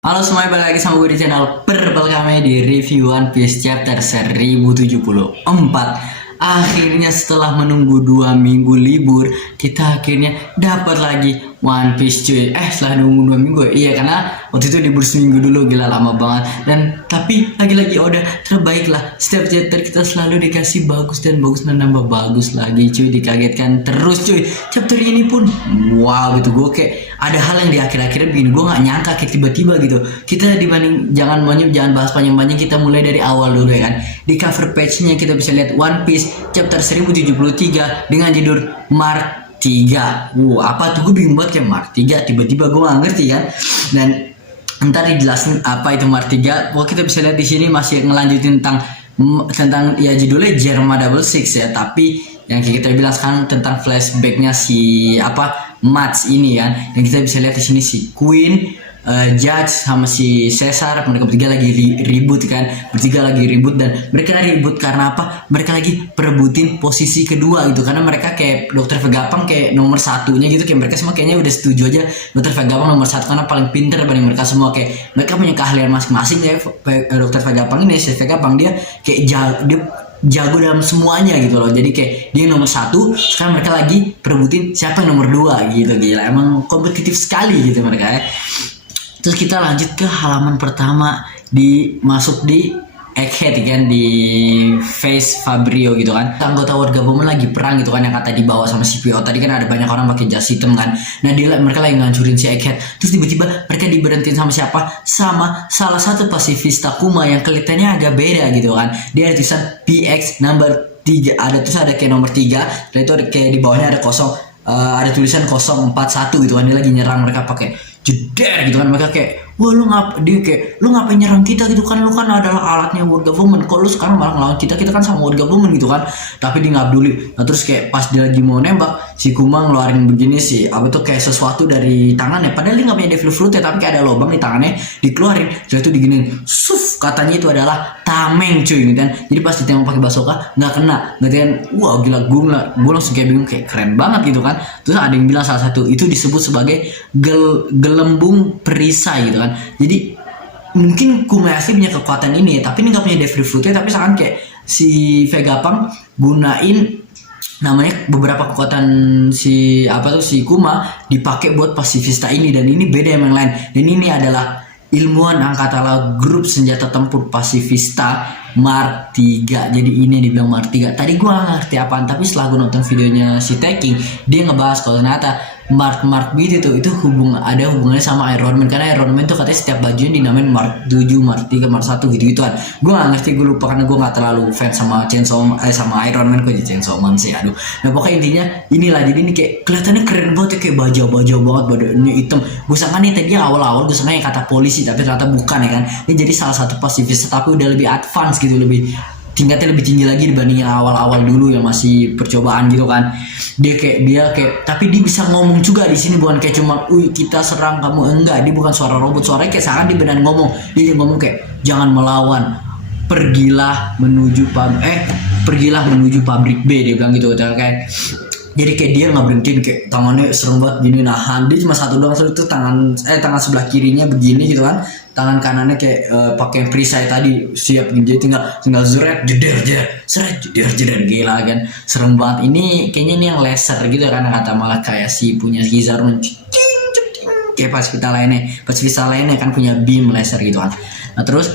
Halo semuanya, balik lagi sama gue di channel Purple kami di review One Piece chapter 1074. Akhirnya setelah menunggu 2 minggu libur, kita akhirnya dapat lagi One Piece cuy. Setelah nunggu 2 minggu ya? Iya, karena waktu itu libur seminggu dulu, gila lama banget. Dan tapi lagi-lagi udah terbaik lah. Setiap chapter kita selalu dikasih bagus dan nambah bagus lagi cuy. Dikagetkan terus cuy. Chapter ini pun wow gitu, gue kayak ada hal yang di akhir-akhirnya bikin gue nggak nyangka kayak tiba-tiba gitu. Kita dibanding jangan bahas panjang-panjang, kita mulai dari awal dulu ya kan. Di cover page-nya kita bisa lihat One Piece chapter 1073 dengan judul Mark 3. Apa tuh, gue bingung banget kayak Mark 3 tiba-tiba, gue gak ngerti kan. Dan ntar dijelasin apa itu Mark 3. Kita bisa lihat di sini masih ngelanjutin tentang ya judulnya Jerma Double Six ya, tapi yang kita bilang sekarang tentang flashbacknya si Mats ini kan. Yang kita bisa lihat di sini si Queen, Judge sama si Caesar, mereka bertiga lagi ribut kan, dan mereka ribut karena apa? Mereka lagi perebutin posisi kedua gitu, karena mereka kayak Dr. Vegapunk kayak nomor satunya gitu, kayak mereka semua kayaknya udah setuju aja Dr. Vegapunk nomor satu karena paling pinter dibanding mereka semua, kayak mereka punya keahlian masing-masing ya. Dr. Vegapunk ini, si Vegapunk dia kayak jago dalam semuanya gitu loh, jadi kayak dia nomor satu. Sekarang mereka lagi perebutin siapa yang nomor dua gitu, gila emang kompetitif sekali gitu mereka ya. Terus kita lanjut ke halaman pertama, masuk di Egghead kan, di face Fabrio gitu kan. Anggota World Government lagi perang gitu kan, yang kata dibawa sama CPO tadi kan, ada banyak orang pakai jas hitam kan. Nah mereka lagi ngancurin si Egghead. Terus tiba-tiba mereka diberhentiin sama siapa? Sama salah satu pasifista Kuma yang kelihatannya agak beda gitu kan. Dia ada tulisan PX number 3, ada kayak nomor 3, dan itu ada kayak di bawahnya ada kosong, ada tulisan 041 gitu kan. Dia lagi nyerang mereka pakai jeder gitu kan. Mereka kayak, wah lu ngapain nyerang kita gitu kan, lu kan adalah alatnya World Government, kok lu sekarang malah ngelawan kita kan sama World Government gitu kan. Tapi dia nggak peduli. Nah terus kayak pas dia lagi mau nembak, si Kuma ngeluarin begini sih, kayak sesuatu dari tangannya, padahal dia nggak punya Devil Fruit ya, tapi kayak ada lubang di tangannya, dikeluarin. Setelah itu diginin, katanya itu adalah tameng cuy gitu kan. Jadi pas ditembak pakai bazooka nggak kena, berarti kan wah gila, gue langsung kayak bingung, kayak keren banget gitu kan. Terus ada yang bilang salah satu itu disebut sebagai gelembung perisai gitu kan. Jadi mungkin Kumayashi punya kekuatan ini, tapi ini nggak punya Devil Fruitnya, tapi seakan kayak si Vegapunk gunain namanya beberapa kekuatan si Kuma dipakai buat pasifista ini, dan ini beda yang lain. Dan ini adalah ilmuwan angkatan laut grup senjata tempur pasifista Mark 3. Jadi ini yang dibilang Mark 3. Tadi gue gak ngerti apaan, tapi setelah gue nonton videonya si Taking, dia ngebahas kalau ternyata Mark gitu itu ada hubungannya sama Iron Man, karena Iron Man tuh katanya setiap bajunya dinamain Mark 7, Mark 3, Mark 1 gitu-gituan. Gue gak ngerti, gue lupa karena gue gak terlalu fans sama sama Iron Man. Kok jadi Chainsaw Man sih, aduh. Nah pokoknya intinya inilah, jadi ini kayak kelihatannya keren banget ya, kayak baja banget, badannya hitam. Gue sangka nih tadi awal-awal gue sangka yang kata polisi, tapi ternyata bukan ya kan. Ini jadi salah satu pasifis, tapi udah lebih advance gitu, lebih tingkatnya lebih tinggi lagi dibandingin awal-awal dulu yang masih percobaan gitu kan. Dia kayak tapi dia bisa ngomong juga di sini, bukan kayak cuma kita serang kamu, enggak. Dia bukan suara robot, suaranya kayak seakan dia benar ngomong. Dia ngomong kayak jangan melawan, pergilah menuju pabrik B, dia bilang gitu kayak. Jadi kayak dia nggak berhentiin, kayak tangannya serem banget gini, nahan. Dia cuma satu doang, itu tangan sebelah kirinya begini gitu kan, tangan kanannya kayak pakai perisai tadi siap gitu. Jadi tinggal jeder gila kan, serem banget. Ini kayaknya ini yang laser gitu kan, kata malah kayak si punya Kizaru kayak pasifista lainnya kan punya beam laser gitu kan. Nah terus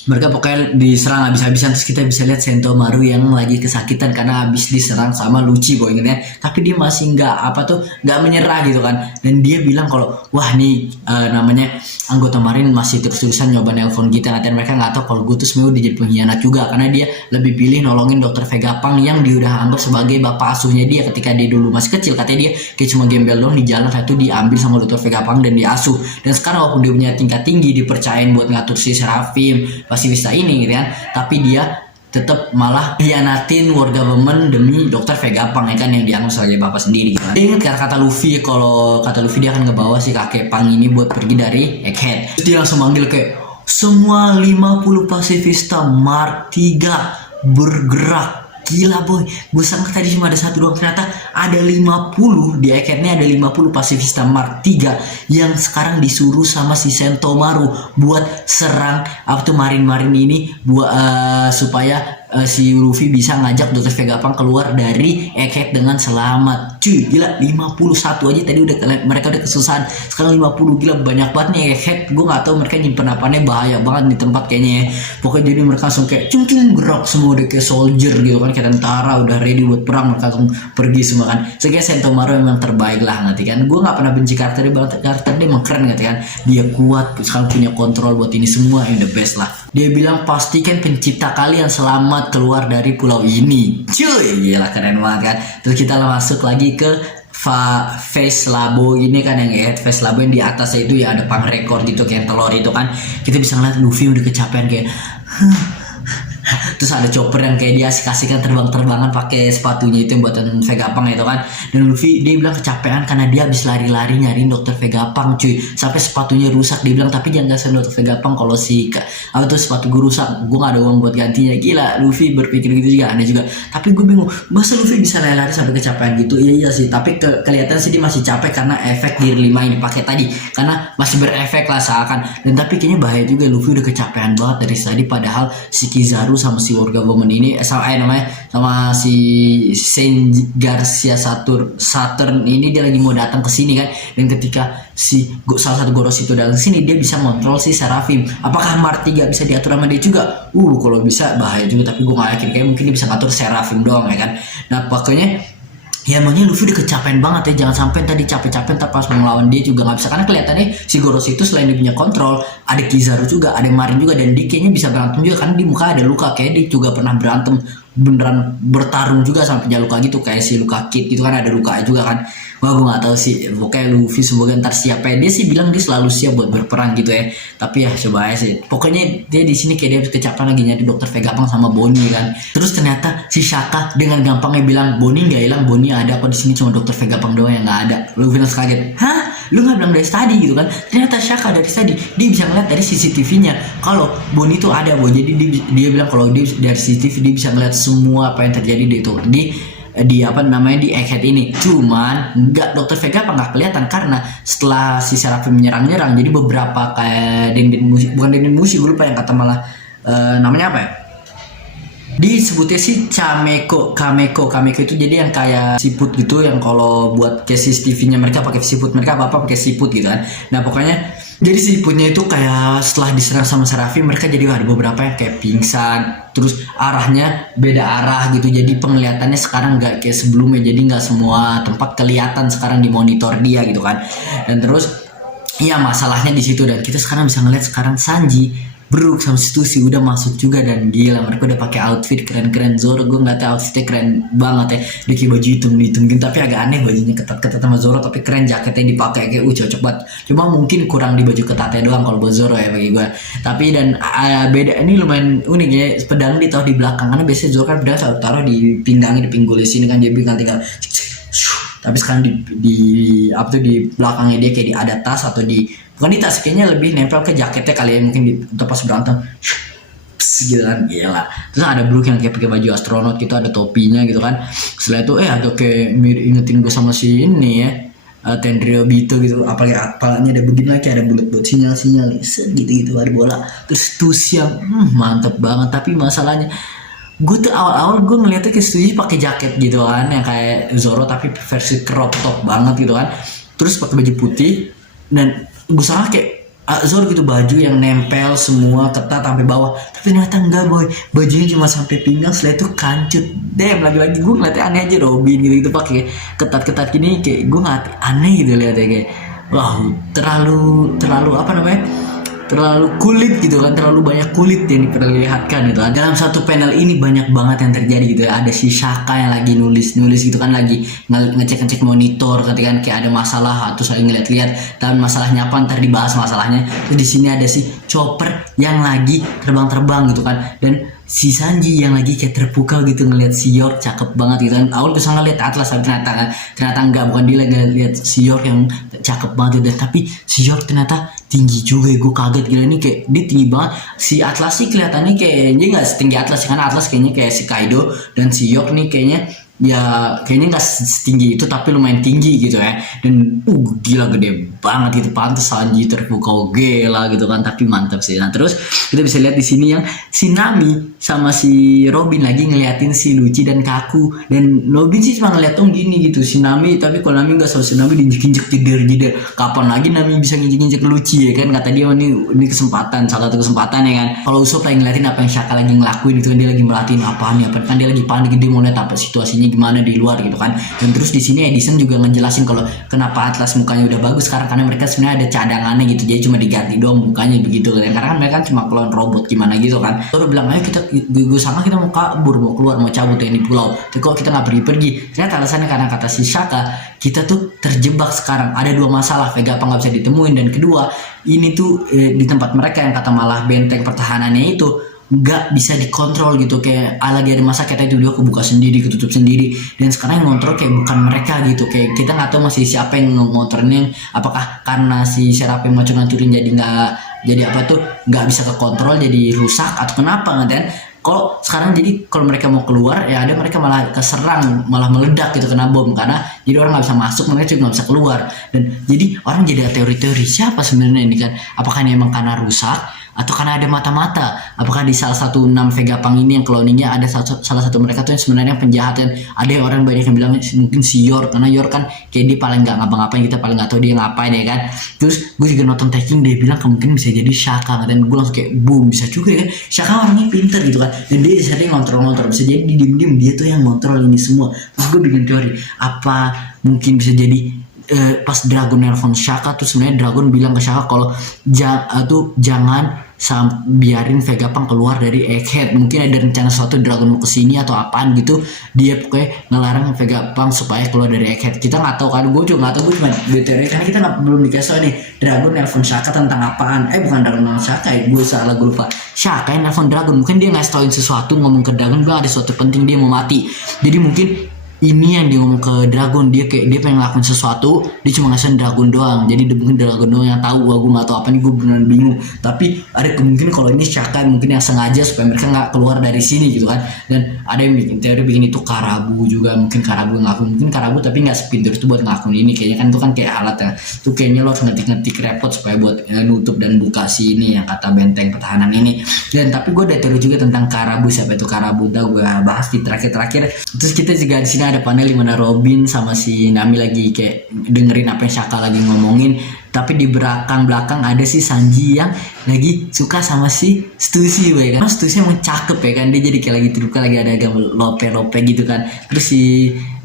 mereka pokoknya diserang habis-habisan. Terus kita bisa lihat Sentomaru yang lagi kesakitan karena habis diserang sama Lucci ingetnya, tapi dia masih nggak menyerah gitu kan. Dan dia bilang kalau wah nih namanya anggota Marin masih terus-terusan nyoba nelpon kita, nanti mereka nggak tahu kalau gue tuh sebenarnya udah jadi pengkhianat juga, karena dia lebih pilih nolongin Dr. Vegapunk yang dia udah anggap sebagai bapak asuhnya dia ketika dia dulu masih kecil. Katanya dia kayak cuma gembel dong di jalan, satu diambil sama Dr. Vegapunk dan diasuh. Dan sekarang walaupun dia punya tingkat tinggi, dipercayain buat ngatur si Seraphim pasifista ini gitu kan, tapi dia tetap malah hianatin World Government demi Dr. Vegapunk ya kan, yang dianggap sebagai bapak sendiri gitu kan. Dia ingat kata Luffy, kalau kata Luffy dia akan ngebawa si kakek Pang ini buat pergi dari Egghead. Terus dia langsung manggil kayak semua 50 pasifista Mark 3 bergerak gila boy, gue sangka tadi cuma ada satu doang, ternyata ada 50. Di eketnya ada 50 Pacifista Mark 3 yang sekarang disuruh sama si Sentomaru buat serang apa tuh marin-marin ini buat supaya si Luffy bisa ngajak Dr. Vegapunk keluar dari eket dengan selamat. Cuy, gila 51 aja tadi udah mereka udah kesusahan. Sekarang 50, gila banyak banget nih eket. Gue nggak tahu mereka nyimpen apanya, bahaya banget di tempat kayaknya ya. Pokoknya jadi mereka langsung kayak cung gerak semua udah kayak soldier gitu kan, kayak tentara udah ready buat perang, mereka langsung pergi semua kan. Sekian Sentomaru memang terbaik lah nanti kan. Gue nggak pernah benci karakter dia emang keren gitu kan. Dia kuat, sekarang punya kontrol buat ini semua, yang the best lah. Dia bilang pastikan pencipta kalian selamat keluar dari pulau ini. Cuy, gila keren banget kan. Terus kita masuk lagi ke face labo ini kan, yang face labo yang di atasnya itu ya ada pang rekor gitu kayak telur itu kan. Kita bisa ngeliat Luffy udah kecapean kayak terus ada chopper yang kayak dia asik-asikan terbang-terbangan pakai sepatunya itu yang buatan Vegapunk itu kan. Dan Luffy dia bilang kecapean karena dia habis lari-lari nyariin Dr. Vegapunk cuy, sampai sepatunya rusak. Dia bilang tapi jangan kasih Dr. Vegapunk kalau si apa tuh sepatu gue rusak, gue gak ada uang buat gantinya. Gila, Luffy berpikir gitu juga, aneh juga. Tapi gue bingung, masa Luffy bisa lari-lari sampai kecapean gitu? Iya sih, tapi kelihatan sih dia masih capek karena efek Gear 5 yang dipakai tadi, karena masih berefek lah seakan. Dan tapi kayaknya bahaya juga, Luffy udah kecapean banget dari tadi, padahal si Kizaru sama si Warga Woman ini sama si Saint Garcia Saturn ini dia lagi mau datang ke sini kan. Dan ketika si salah satu Goros itu datang ke sini, dia bisa kontrol si Seraphim. Apakah Mark 3 bisa diatur sama dia juga? Kalau bisa bahaya juga, tapi gue gak yakin. Kayak mungkin dia bisa ngatur Seraphim doang ya kan. Nah pokoknya ya emangnya Luffy udah kecapean banget ya. Jangan sampai tadi capek-capek pas mau ngelawan dia juga nggak bisa, karena kelihatannya si Goros itu selain dia punya kontrol, ada Kizaru juga, ada Marin juga, dan dia kayaknya bisa berantem juga karena di muka ada luka. Kayak dia juga pernah berantem beneran bertarung juga sampai punya luka gitu, kayak si Luka Kid gitu kan, ada luka juga kan. Wah gue gak tahu sih, pokoknya Luffy semoga ntar siap ya. Dia sih bilang dia selalu siap buat berperang gitu ya, tapi ya coba aja sih. Pokoknya dia di sini kayak dia kecapean lagi nyari Dr. Vegapunk sama Bonnie kan. Terus ternyata si Shaka dengan gampangnya bilang Bonnie nggak hilang, Bonnie ada kok di sini, cuma Dr. Vegapunk doang yang nggak ada. Luffy langsung kaget, hah? Lu nggak bilang dari tadi gitu kan? Ternyata Shaka dari tadi dia bisa ngeliat dari CCTV-nya kalau Bonnie itu ada, boh. Jadi dia bilang kalau dia dari CCTV dia bisa ngeliat semua apa yang terjadi di apa namanya di egghead ini. Cuman nggak, Dr. Vegapunk nggak kelihatan karena setelah si Seraphim menyerang jadi beberapa kayak dinding musi gue lupa yang kata malah namanya apa ya, disebutnya sih Kameko itu jadi yang kayak siput gitu, yang kalau buat kayak CCTV-nya mereka pakai siput, mereka apa pakai siput gitu kan. Nah pokoknya jadi siputnya itu kayak setelah diserang sama Seraphim, mereka jadi ada beberapa yang kayak pingsan, terus arahnya beda arah gitu. Jadi penglihatannya sekarang nggak kayak sebelumnya, jadi nggak semua tempat kelihatan sekarang di monitor dia gitu kan. Dan terus ya masalahnya di situ, dan kita sekarang bisa ngeliat sekarang Sanji Brook sama Stussy udah masuk juga, dan gila mereka udah pakai outfit keren-keren. Zoro gue nggak tahu outfitnya keren banget ya, dia kayak baju hitam gitu, tapi agak aneh bajunya ketat-ketat sama Zoro, tapi keren jaketnya yang dipakai kayak cocok banget. Cuma mungkin kurang di baju ketatnya doang kalau buat Zoro ya bagi gue. Tapi dan beda ini lumayan unik ya, pedang ditaruh di belakang, karena biasanya Zoro kan pedang selalu taruh di pinggangnya, di pinggul di sini kan, dia tinggal tapi sekarang di belakangnya dia kayak ada tas, atau bukan di tas, kayaknya lebih nempel ke jaketnya kali ya, mungkin pas berantem gitu kan. Gila. Terus ada Brook yang kayak pakai baju astronot gitu, ada topinya gitu kan. Setelah itu ada kayak ingetin gue sama si ini ya, Tenryubito gitu, apalagi ada begini lagi, ada bulat-bulat sinyal gitu ada bola. Terus yang mantep banget. Tapi masalahnya gue tuh awal-awal gue ngeliatnya kayak Stussy pakai jaket gitu kan, yang kayak Zoro tapi versi crop top banget gitu kan. Terus pakai baju putih, dan gue salah kayak Zoro gitu, baju yang nempel semua ketat sampai bawah. Tapi ternyata enggak boy, bajunya cuma sampai pinggang, setelah itu kancut. Lagi-lagi gue ngeliatnya aneh aja, Robin gitu pakai ketat-ketat gini, kayak gue ngeliat aneh gitu liatnya, kayak wow terlalu apa namanya, terlalu kulit gitu kan, terlalu banyak kulit yang diperlihatkan gitu. Dalam satu panel ini banyak banget yang terjadi gitu ya. Ada si Shaka yang lagi nulis gitu kan, lagi ngecek monitor ketika kan kayak ada masalah, atau saya ngeliat-liat dan masalahnya apa ntar dibahas masalahnya. Terus di sini ada si Chopper yang lagi terbang gitu kan, dan si Sanji yang lagi kayak terpukau gitu ngeliat si York cakep banget gitu kan. Awal gue ngeliat Atlas, ternyata enggak, bukan dia lagi ngeliat si York yang cakep banget gitu. Tapi si York ternyata tinggi juga, gue kaget gila nih, kayak dia tinggi banget. Si Atlas sih kelihatannya kayaknya nggak setinggi Atlas karena Atlas kayaknya kayak si Kaido, dan si York nih kayaknya ya kayaknya nggak setinggi itu tapi lumayan tinggi gitu ya. Dan gila gede banget gitu, pantas Sanji terpukau gila gitu kan, tapi mantap sih. Nah terus kita bisa lihat di sini yang si Nami sama si Robin lagi ngeliatin si Lucci dan Kaku, dan Robin sih cuma ngeliat gini gitu si Nami, tapi kalau Nami nggak, si Nami diinjek-injek jeder, kapan lagi Nami bisa nginjek-injek Lucci ya kan, kata dia ini kesempatan, salah satu kesempatan ya kan. Kalau Usopp lagi ngeliatin apa yang Shaka lagi ngelakuin itu kan, dia lagi merhatiin apaan kan, dia lagi panik, dia mau lihat apa situasinya gimana di luar gitu kan. Dan terus di sini Edison juga ngejelasin kalau kenapa Atlas mukanya udah bagus sekarang, karena mereka sebenarnya ada cadangannya gitu, jadi cuma diganti doang mukanya begitu kan, karena kan mereka kan cuma klon robot gimana gitu kan. Terus bilang ayo gue sama kita mau kabur, mau keluar, mau cabut ya di pulau, tapi kok kita nggak pergi. Ternyata alasannya karena kata si Shaka, kita tuh terjebak sekarang, ada dua masalah, Vegapunk nggak bisa ditemuin, dan kedua ini tuh di tempat mereka yang kata malah benteng pertahanannya itu nggak bisa dikontrol gitu, kayak lagi ada masa kita tiba-tiba kebuka sendiri, ketutup sendiri, dan sekarang yang ngontrol kayak bukan mereka gitu, kayak kita nggak tahu masih siapa yang ngontrolnya, apakah karena si Seraphim mau ngancurin jadi nggak bisa kekontrol jadi rusak atau kenapa kan. Kalau sekarang jadi kalau mereka mau keluar ya ada mereka malah keserang, malah meledak gitu kena bom, karena jadi orang nggak bisa masuk, mereka juga nggak bisa keluar. Dan jadi orang jadi ada teori-teori siapa sebenarnya ini kan, apakah ini emang karena rusak atau karena ada mata-mata, apakah di salah satu 6 Vegapunk ini yang cloningnya ada salah satu mereka tuh yang sebenarnya penjahat. Dan ada yang orang banyak yang bilang mungkin si York, karena York kan kayak dia paling nggak ngapa-ngapain, kita paling nggak tahu dia ngapain ya kan. Terus gue juga nonton Taking, dia bilang kemungkinan bisa jadi Shaka, dan gue langsung kayak boom, bisa juga ya, Shaka orangnya pinter gitu kan, dan dia sering ngontrol, bisa jadi diem-diem dia tuh yang ngontrol ini semua. Terus gue bikin teori, apa mungkin bisa jadi pas Dragon nelfon Shaka tuh sebenarnya Dragon bilang ke Shaka kalau jangan biarin Vegapunk keluar dari Egghead. Mungkin ada rencana suatu Dragon mau kesini atau apaan gitu, dia pokoknya ngelarang Vegapunk supaya keluar dari Egghead. Kita nggak tahu kan, gue juga nggak tahu, gue cuma BTW karena kita belum dikasih nih Dragon nelfon Shaka tentang apaan. Bukan Dragon nelfon Shaka ya, gue salah, gue lupa. Shaka yang nelfon Dragon, mungkin dia ngasih tauin sesuatu, ngomong ke Dragon bilang ada sesuatu penting, dia mau mati. Jadi mungkin ini yang dia ngomong ke Dragon, dia pengen ngelakuin sesuatu, dia cuma ngasih Dragon doang, jadi mungkin Dragon doang yang tahu. Gue nggak tahu apa nih, gue beneran bingung. Tapi ada kemungkinan kalau ini Shaka mungkin yang sengaja supaya mereka nggak keluar dari sini gitu kan. Dan ada yang bikin teori bikin itu Karabu juga, mungkin Karabu ngelakuin, mungkin Karabu tapi nggak sepintar itu buat ngelakuin ini, kayaknya kan itu kan kayak alat ya, itu kayaknya lo harus ngetik repot supaya buat nutup dan buka si ini yang kata benteng pertahanan ini. Dan tapi gue ada teori juga tentang Karabu, siapa itu Karabu, gue bahas di terakhir. Terus kita juga di sini ada panel dimana Robin sama si Nami lagi kayak dengerin apa yang Shaka lagi ngomongin, tapi di belakang ada si Sanji yang lagi suka sama si Stussy ya kan. Stussy emang cakep ya kan, dia jadi kayak lagi terluka, lagi ada agak lope gitu kan. Terus si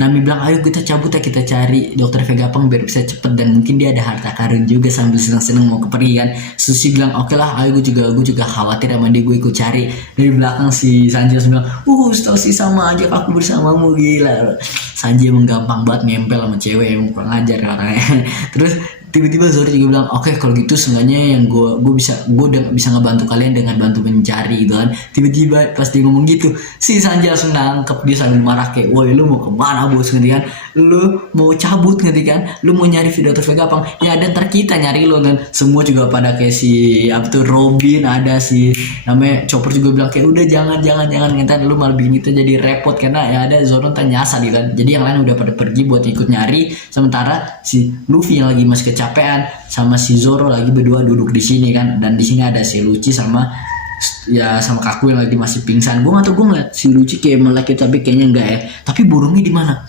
Nami bilang ayo kita cabut ya, kita cari Dokter Vegapunk biar bisa cepet, dan mungkin dia ada harta karun juga, sambil seneng-seneng mau kepergi kan. Stussy bilang oke lah, ayo gue juga khawatir sama dia, gue ikut cari. Dari belakang si Sanji langsung bilang Stussy sama aja aku bersamamu, gila. Sanji emang gampang banget ngempel sama cewek, emang kurang ajar orangnya. Terus tiba-tiba Zoro juga bilang oke, kalau gitu seenggaknya yang gue udah bisa ngebantu kalian dengan bantu mencari gitu kan. Tiba-tiba pas dia ngomong gitu si Sanji langsung nangkep, dia sambil marah kayak woi lu mau kemana bos, ngerti kan, lu mau cabut ngerti kan, lu mau nyari video Dokter Vegapunk ya, ada ntar kita nyari lo. Dan semua juga pada kayak si Robin, ada si namanya Chopper juga bilang kayak udah jangan ngetan, lu malah bikin kita jadi repot, karena ya ada Zoro ntar nyasar gitu kan. Jadi yang lain udah pada pergi buat ikut nyari, sementara si Luffy yang lagi masih kecapean sama si Zoro lagi berdua duduk di sini kan. Dan di sini ada si Lucci sama Kaku yang lagi masih pingsan. Gue nggak tahu, gue ngeliat si Lucci kayak melek tapi kayaknya enggak ya. Tapi burungnya di mana?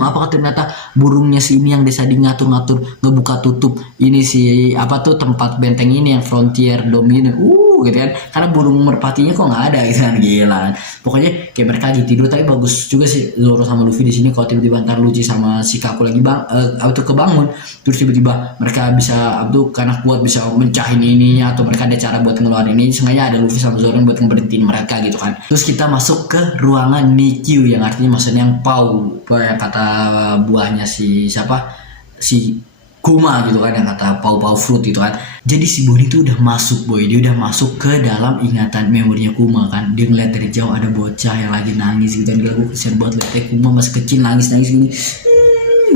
Apakah ternyata burungnya si ini yang desa ngatur-ngatur ngebuka tutup ini si tempat benteng ini yang Frontier Dominion gitu kan, karena burung merpatinya kok nggak ada gitu kan, gila kan. Pokoknya kayak mereka lagi tidur, tapi bagus juga sih Zoro sama Luffy di sini. Kalau tiba-tiba ntar Lucci sama si Kaku lagi kebangun, terus tiba-tiba mereka bisa karena kuat bisa mencahin ininya, atau mereka ada cara buat ngeluarin ini, sengaja ada Luffy sama Zoro buat ngeberhentiin mereka gitu kan. Terus kita masuk ke ruangan Nikyu, yang artinya maksudnya yang yang kata buahnya si Kuma gitu kan, yang kata pau fruit gitu kan. Jadi si Bonnie tuh udah masuk dia udah masuk ke dalam ingatan memorinya Kuma kan. Dia ngeliat dari jauh ada bocah yang lagi nangis gitu kan, gue kesian banget liat Kuma masih kecil nangis gini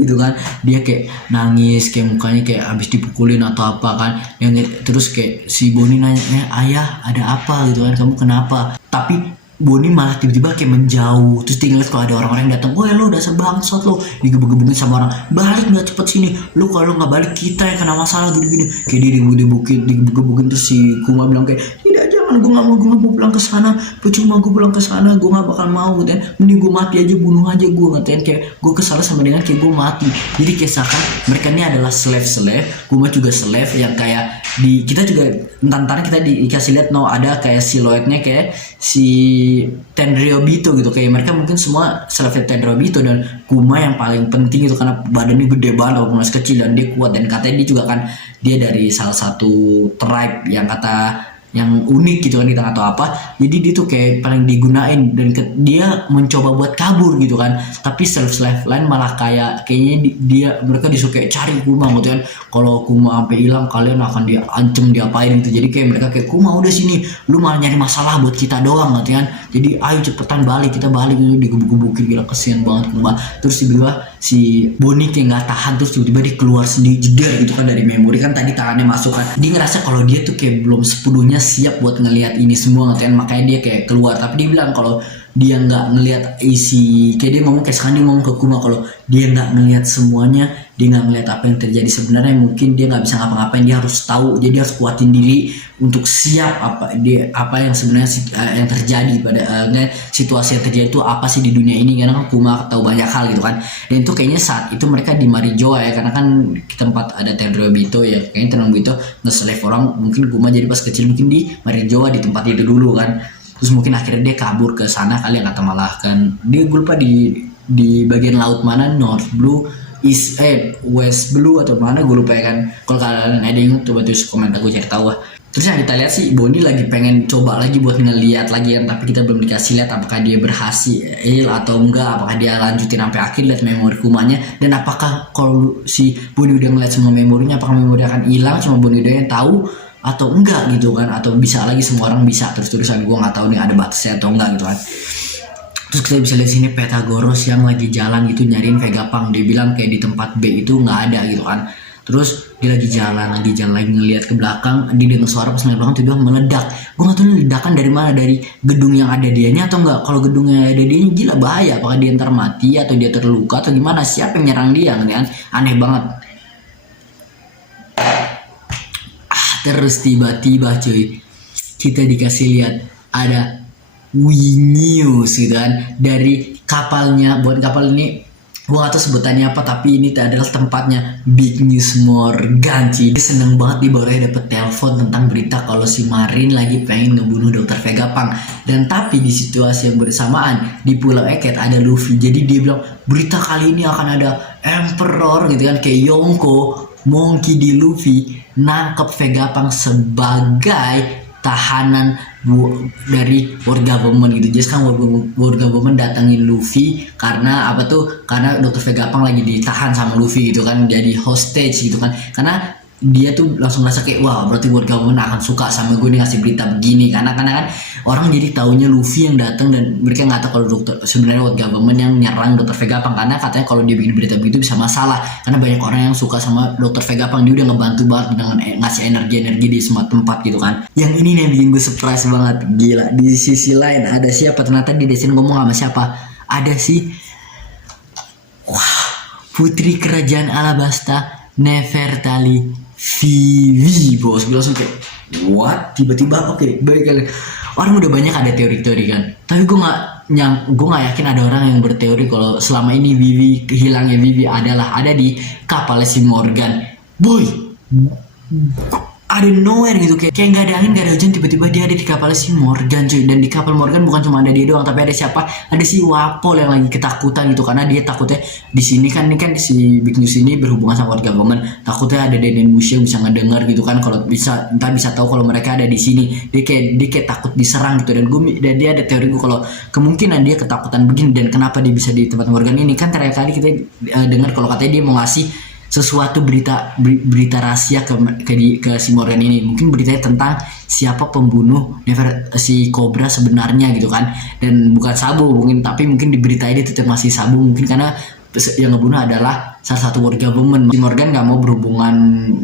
gitu kan, dia kayak nangis, kayak mukanya kayak habis dipukulin atau apa kan, yang terus kayak si Bonnie nanya, ayah ada apa gitu kan, kamu kenapa? Tapi Bonnie malah tiba-tiba kayak menjauh, terus dia ngeliat kalau ada orang-orang yang datang, woi lo dasar bangsat lo, digebuk-gebukin sama orang, balik nggak cepet sini, lu kalau nggak balik kita yang kena masalah gini-gini, kayak dia digebuk-gebukin, terus si Kuma bilang kayak, tidak, jangan, gue nggak mau pulang ke sana, percuma gue pulang ke sana, gue nggak bakal mau, dan mending gue mati aja, bunuh aja gue, ngatain kayak gue kesal sama dengan kayak gue mati. Jadi kayak seakan mereka ini adalah slave, Kuma juga slave yang kayak di kita juga ntar kita dikasih lihat ada kayak siluetnya kayak si Tenryobito gitu, kayak mereka mungkin semua slave Tenryobito, dan Kuma yang paling penting itu karena badannya gede banget walaupun masih kecil, dan dia kuat, dan katanya dia juga kan dia dari salah satu tribe yang unik gitu kan, kita nggak tahu apa, jadi dia tuh kayak paling digunain, dan dia mencoba buat kabur gitu kan, tapi slave lain malah kayaknya mereka disuruh kayak cari Kuma gitu kan, kalau Kuma sampai hilang kalian akan diancem, diapain gitu, jadi kayak mereka kayak, Kuma udah sini, lu malah nyari masalah buat kita doang gitu kan, jadi ayo cepetan balik, kita balik gitu, digebuk-gebukin, gila kesian banget Kuma. Terus tiba-tiba si Bonnie kayak nggak tahan, terus tiba-tiba dia keluar sendiri jeder gitu kan dari memori, kan tadi tangannya masuk kan, dia ngerasa kalau dia tuh kayak belum sepenuhnya siap buat ngelihat ini semua ngatain, makanya dia kayak keluar, tapi dia bilang kalau dia nggak ngelihat isi, kayak dia ngomong kayak sekarang dia ngomong ke Kuma kalau dia nggak ngelihat semuanya, dia nggak ngelihat apa yang terjadi sebenarnya, mungkin dia nggak bisa ngapa-ngapain, dia harus tahu, jadi harus kuatin diri untuk siap apa yang sebenarnya yang terjadi pada situasi yang terjadi itu apa sih di dunia ini, karena kan Kuma tahu banyak hal gitu kan, dan itu kayaknya saat itu mereka di Marijoa ya, karena kan tempat ada Tenryobito ya, kayaknya Tenryobito nge-slave orang, mungkin Kuma jadi pas kecil mungkin di Marijoa di tempat itu dulu kan, terus mungkin akhirnya dia kabur ke sana kali yang kata, malah kan dia gue lupa di bagian laut mana, North Blue, West Blue atau mana gue lupa ya kan, kalau kalian ada yang coba tulis komentar, gue cari tahu lah. Terus yang kita lihat sih Bonnie lagi pengen coba lagi buat ngeliat lagi kan, tapi kita belum dikasih lihat apakah dia berhasil atau enggak, apakah dia lanjutin sampai akhir lihat memori Kumanya, dan apakah kalau si Bonnie udah ngeliat semua memorinya, apakah memori akan hilang cuma Bonnie udah yang tahu atau enggak gitu kan, atau bisa lagi semua orang bisa terus-terusan, gue nggak tahu nih ada batasnya atau enggak gitu kan. Terus kita bisa lihat sini Pythagoras yang lagi jalan gitu nyariin Vegapunk, dia bilang kayak di tempat B itu nggak ada gitu kan. Terus dia lagi jalan lagi ngelihat ke belakang, dia dengar suara pas ngeliat belakang tiba-tiba meledak. Gue nggak tahu ledakan dari mana, dari gedung yang ada dianya atau enggak. Kalau gedung yang ada dianya gila bahaya, apakah dia ntar mati atau dia terluka atau gimana, siapa yang nyerang dia kan, aneh banget. Terus tiba-tiba cuy kita dikasih lihat ada Winius gitu kan, dari kapalnya, buat kapal ini gue gak tau sebutannya apa, tapi ini adalah tempatnya Big News Morgan cuy. Dia seneng banget di bawahnya dapet telepon tentang berita kalau si Marin lagi pengen ngebunuh Dr. Vegapunk, dan tapi di situasi yang bersamaan di Pulau Eket ada Luffy, jadi dia bilang berita kali ini akan ada Emperor gitu kan, kayak Yonko Monkey di Luffy nangkep Vegapunk sebagai tahanan dari World Government gitu. Jadi sekarang World Government datangin Luffy karena apa tuh? Karena Dr. Vegapunk lagi ditahan sama Luffy gitu kan, jadi hostage gitu kan. Karena dia tuh langsung merasa kayak wah berarti World Government akan suka sama gue nih ngasih berita begini, karena kan orang jadi taunya Luffy yang datang, dan mereka nggak tahu kalau sebenarnya World Government yang nyerang Dr. Vegapunk, karena katanya kalau dia bikin berita begitu bisa masalah, karena banyak orang yang suka sama Dr. Vegapunk, dia udah ngebantu banget dengan ngasih energi di semua tempat gitu kan. Yang ini nih yang bikin gue surprise banget, gila. Di sisi lain ada siapa, ternyata di desain ngomong sama siapa, ada si Putri Kerajaan Alabasta Nefertali Vivi, bos. Gue langsung kayak what, tiba-tiba oke, baik kali. Orang udah banyak ada teori-teori kan, tapi gue nggak yakin ada orang yang berteori kalau selama ini hilangnya Vivi ada di kapal si Morgan, boy. Ada nowhere gitu, kayak nggak ada angin, nggak ada hujan, tiba-tiba dia ada di kapal si Morgan cuy. Dan di kapal Morgan bukan cuma ada dia doang, tapi ada siapa, ada si Wapol yang lagi ketakutan gitu, karena dia takutnya di sini kan, ini kan si Big News ini berhubungan sama World Government, takutnya ada Denen Mushi yang bisa ngedengar gitu kan, kalau bisa tahu kalau mereka ada di sini, dia kayak takut diserang gitu. Dan dia ada teori gue kalau kemungkinan dia ketakutan begini, dan kenapa dia bisa di tempat Morgan ini kan, terakhir kali kita dengar kalau katanya dia mau ngasih sesuatu berita rahasia ke si Morgan ini, mungkin beritanya tentang siapa pembunuh si Cobra sebenarnya gitu kan, dan bukan Sabu mungkin, tapi mungkin di beritanya dia tetap masih Sabu mungkin, karena yang ngebunuh adalah salah satu war government. Si Morgan nggak mau berhubungan,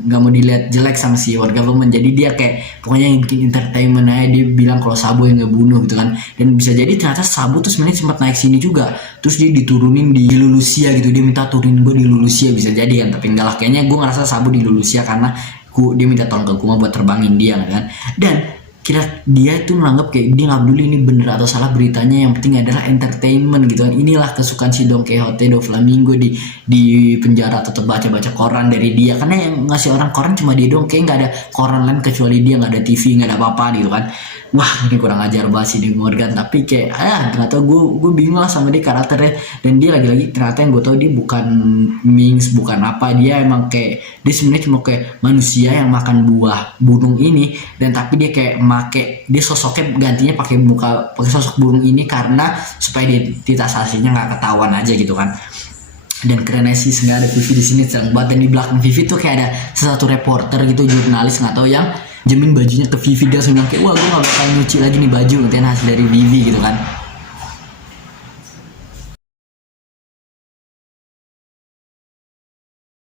nggak mau dilihat jelek sama si war government, jadi dia kayak pokoknya yang bikin entertainment aja, dia bilang kalau Sabo yang ngebunuh gitu kan. Dan bisa jadi ternyata Sabo tuh sebenarnya sempat naik sini juga, terus dia diturunin di Lulusia gitu, dia minta turunin gue di Lulusia, bisa jadi kan, tapi enggak lah, kayaknya gue ngerasa Sabo di Lulusia karena dia minta tolong ke Kuma buat terbangin dia kan. Dan kira dia itu menganggap kayak dia nggak peduli ini bener atau salah beritanya, yang penting adalah entertainment gitu kan. Inilah kesukaan si Don Quixote do Flamingo di penjara, tetap baca koran dari dia, karena yang ngasih orang koran cuma dia dong, kayak nggak ada koran lain kecuali dia, nggak ada TV, nggak ada apa-apa gitu kan. Wah, ini kurang ajar banget sih di Morgan, tapi kayak ternyata gue bingung lah sama dia karakternya. Dan dia lagi-lagi ternyata yang gue tahu dia bukan Minx, bukan apa, dia emang kayak dia sebenarnya cuma kayak manusia yang makan buah burung ini, dan tapi dia kayak dia sosoknya gantinya pakai sosok burung ini karena supaya identitasasinya nggak ketahuan aja gitu kan. Dan keren sih, nggak ada Vivi di sini serem banget. Dan di belakang Vivi tuh kayak ada satu reporter gitu, jurnalis nggak tahu, yang jamin bajunya ke Vivi. Dia langsung bilang kayak, wah gue nggak bakal nyuci lagi nih baju, nanti hasil dari Vivi gitu kan.